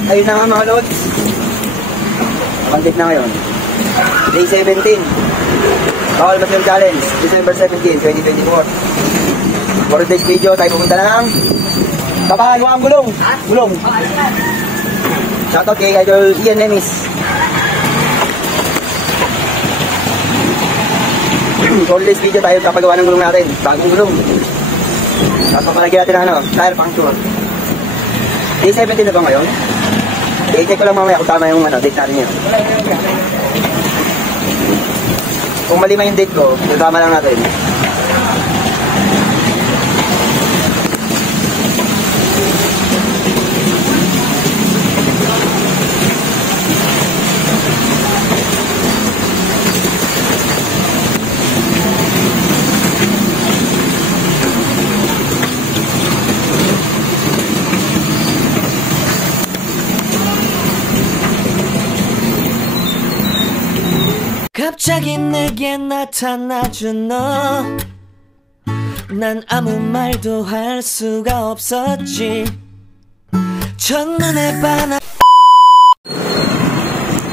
At ayun na nga mga lods. Nakantik na ngayon. Day 17. Bawal Muslim Challenge. December 17, 2024. For today's video, tayo pupunta na ng Tapahan mo ang gulong. Gulong. Shoutout kay Idol Ian Lemis. For today's video, tayo kapagawa ng gulong natin. Bagong gulong. At papalagyan natin ng tire puncture. Day 17 na ba ngayon? I-check ko lang mamaya kung tama yung date natin yun. Kung mali man yung date ko, tama lang natin. 갑자기 내게 나타나준 너 난 아무 말도 할 수가 없었지 첫눈에 반하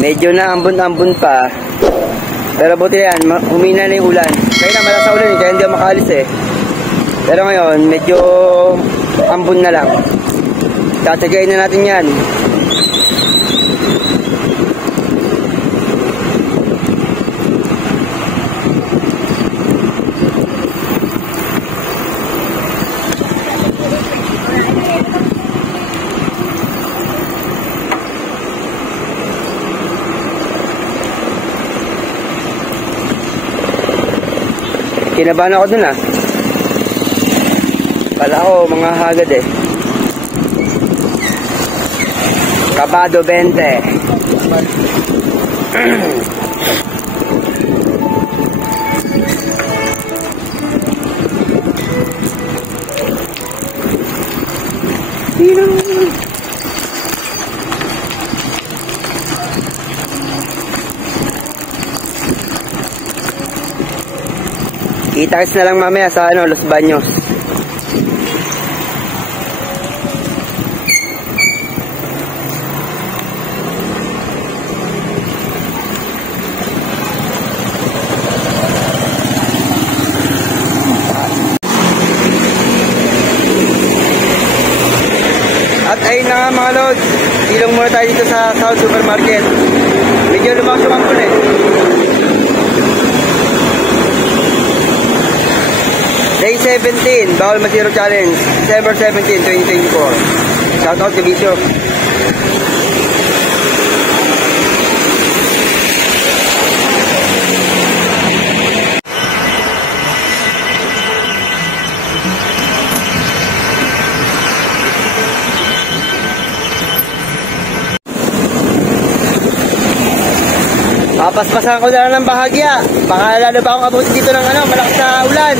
Medyo na ambon-ambon pa. Pero buti yan, humina na yung ulan. Kaya na malakas sa ulan kaya hindi ako makalis eh. Pero ngayon, medyo ambon na lang. Tatagayin na natin yan. Kinabahan ako dun ah. Pala ako mga hagad eh. Kabado 20. Kita-kits na lang mamaya sa Los Baños. At ayun na nga mga lods, ilong muna tayo dito sa South Supermarket. Medyo lumakas yung ampun eh. Day 17, Bawal Masiro Challenge, December 17, 2024. Shoutout sa video. Papaspasan ko na lang ng bahagya. Baka lalo ba akong abutin dito ng malakas na ulan.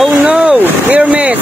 Oh no! Near miss!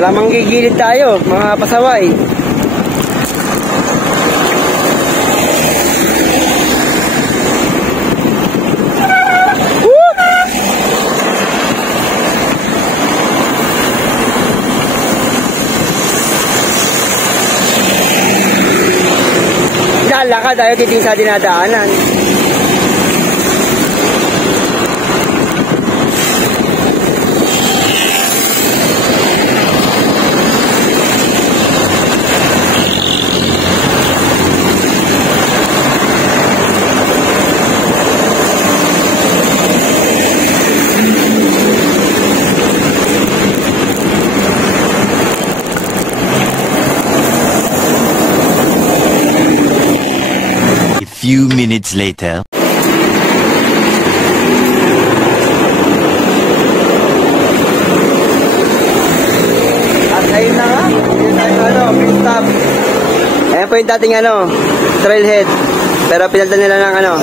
Alamang gigilid tayo, mga pasaway. Lakad tayo titing sa dinadaanan. Few minutes later. At ayun na nga, yun tayo pit stop. Ayan po yung dating trailhead. Pero pinaltan nila ng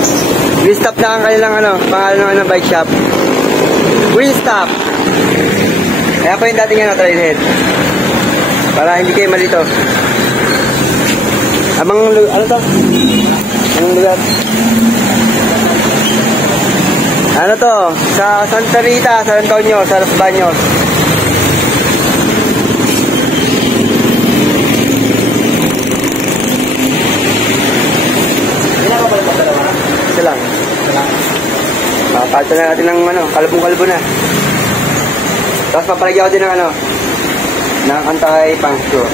green stop na ang kanilang pangalan ng bike shop. Green stop. Ayan po yung dating trailhead. Para hindi kayo malito. Abang to? Anong lugar? Ano to? Sa Santa Rita, San Antonio, sa Los Baños. Ilan ka pala magdalawa? Isa lang. Papalta na natin ng kalbong-kalbo na. Tapos papalagyan ko din ng anti-puncture.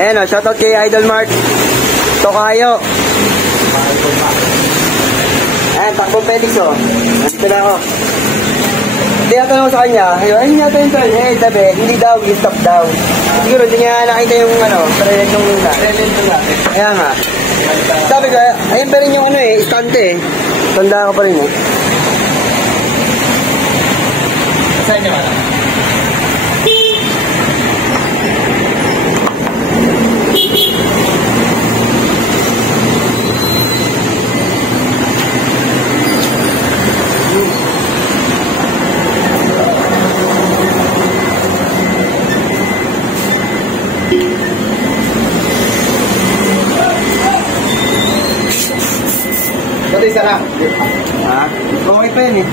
Ayan shoutout kay Idol Mark. Tokayo. Ayan, takbong Felix nandito na ako. Hindi natanong sa kanya, ayun yata yung turn, sabi, hindi daw, stop daw. Siguro, hindi niya nakita yung trailer nung luna. Ayan nga. Sabi ko, ayun pa rin yung istante Tanda ko pa rin Saan naman? Dati sarap. Ha? Bumaki pa yan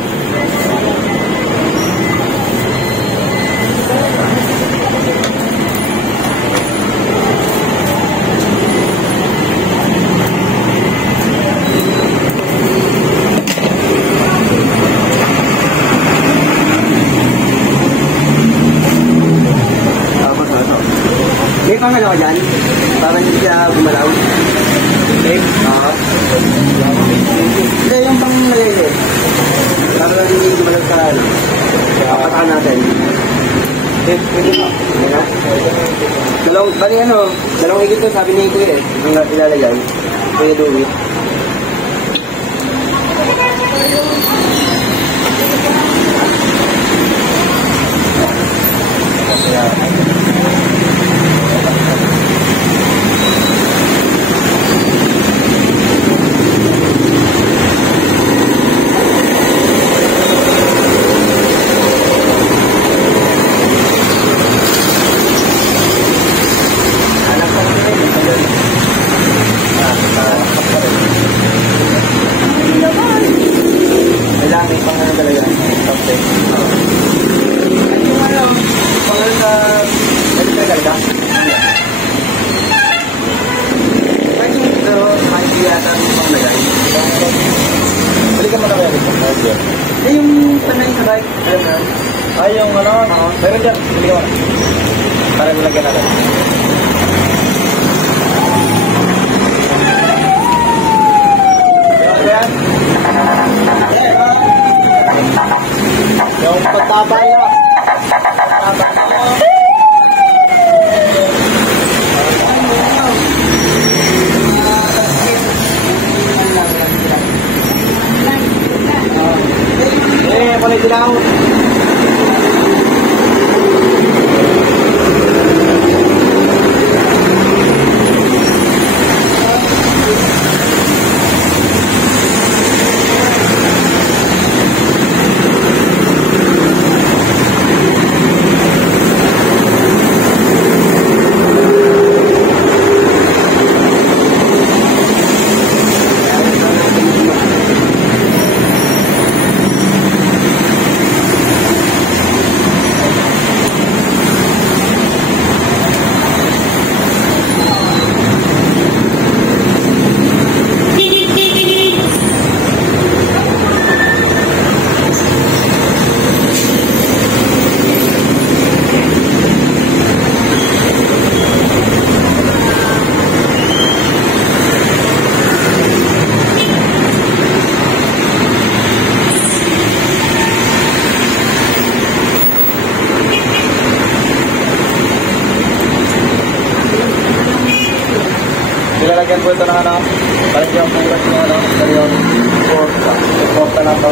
May pangalawa dyan? Para hindi siya gumalaw? Okay? Oo. Hindi, yung pang malili. Para hindi gumalaw sa kapatakan natin. Pwede ba? Dalawang higit ko sabi ni Kuya ang ilalagay. Kuya Dewey. Yung panay na bike, Ay, yung pero dyan, hindi ko. Para malagyan natin. Yan. Yung pagtabay na. Kulay dilaw. lalagyan po ito ng ano, lalagyan po ito ng ano, stereo. Support na lang po.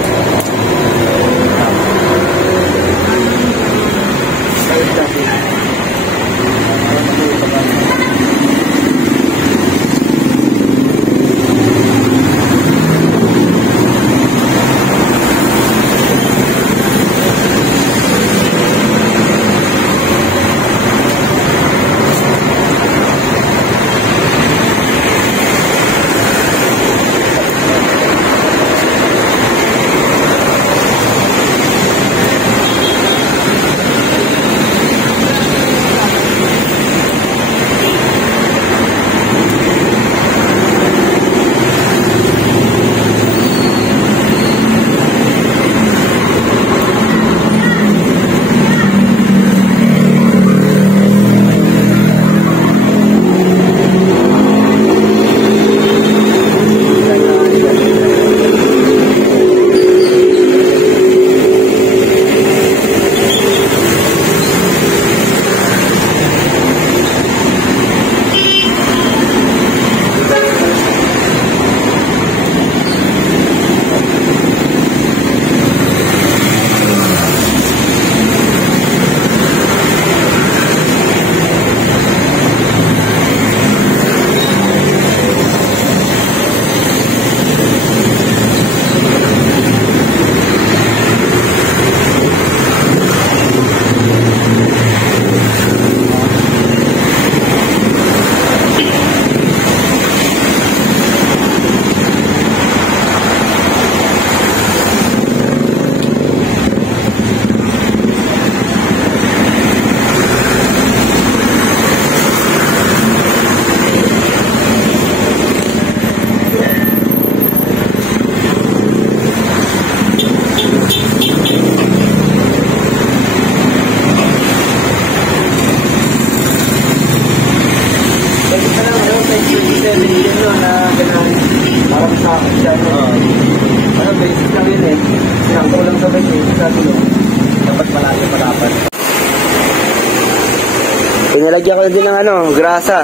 Pinalagyan ko na din ng ano, grasa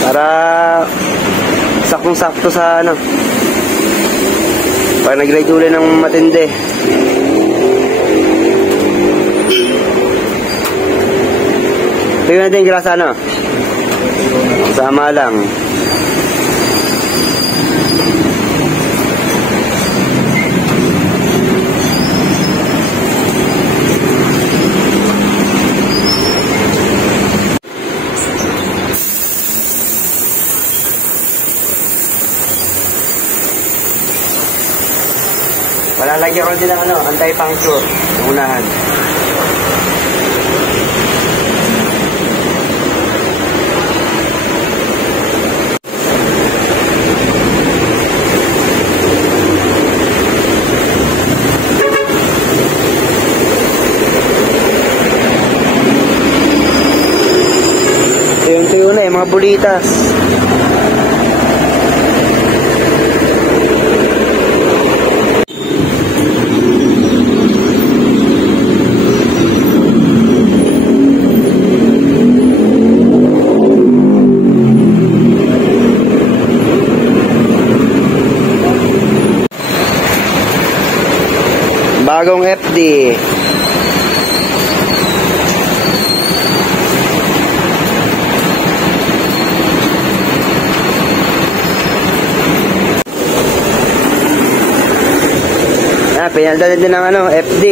para saktong-sakto sa ano. Pag nag-ride uli ng matindi. Tingnan natin yung grasa ano. Sama lang. Malalagyan ko din ng ano, anti-puncture ng unahan. Tuyo na yung mga bulitas. Bagong FD. Pinaldan din ng ano, FD.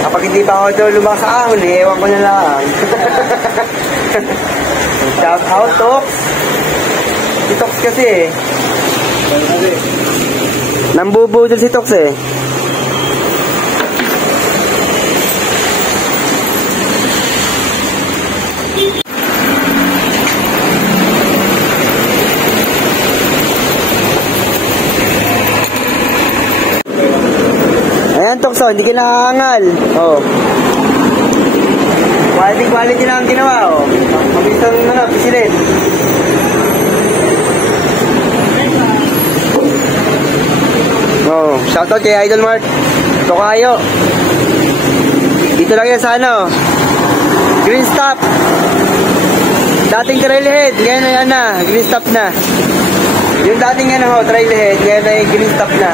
Kapag hindi pa ako doon lumak sa ahon, ewan ko na lang. Shout out, Tox. Si Tox kasi eh. Nambubudol si Tox eh. Ayan, Tox, oh, hindi ka nakakangal. Oh. Quality na ang ginawa, oh. Mabilis ang ano, pisilin. Oh, shoutout kay Idol Mart. Tokayo. Dito lang yan sa ano. Green stop. Dating trailhead, ngayon na yan na. Green stop na. Yung dating ano, trailhead, ngayon na yung green stop na.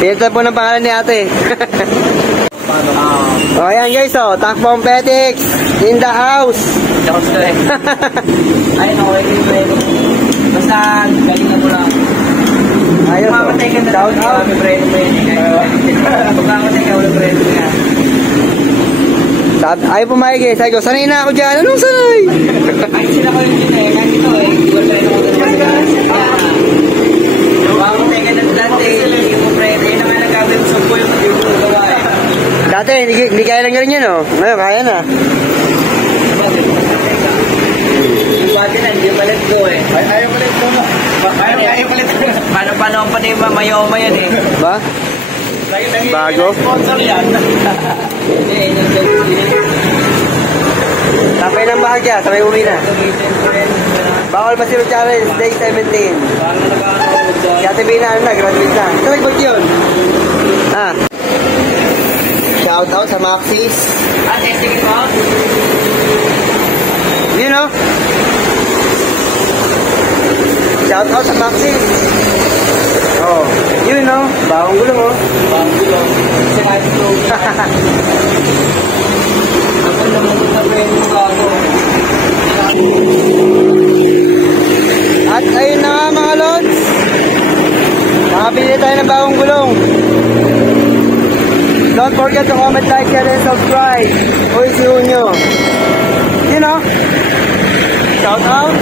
Ito po ng pangalan ni ate. O ayan guys, oh, Takbong Petics in the house. Tapos ko eh. Ayun ako, basta galing na mo lang. Ayos, oh. Mamatay ka na Shout out. may preno mo yun. Pag mamatay ka, wala preno nga. Ayaw pumayag eh. Sabi ko, sanay na ako dyan. Anong sanay? Ay, sila ko yung din eh. Kahit ito eh. Wala preno ko doon. Mamatay ka na dati. Yung mo preno. Yun naman nagkabit sa po yung gawa eh. Dati, hindi kaya lang ganyan, oh. Ngayon, kaya na. Yung bati na, hindi palit ko eh. Ayaw palit ko. Ayaw palit ko. Paano pa na yung mamayoma yan eh. Ba? Bago? Sponsor yan. Tapay ng bahagya, sabay uwi na. Bawal pa zero challenge, day 17. Si Ate Bina, ano na, graduate na. Ito nag-book yun. Shout out sa Maxis. Testing mo? You know? Shout out sa Maxis. Oh, you know, bawang gulong oh. Bawang gulong. Sa kahit ito. Ako naman sa pwede mo ako. At ayun na nga mga lods. Nakabili tayo ng bagong gulong. Don't forget to comment, like, share, and subscribe. Uy, si Unyo. You know? Shout out.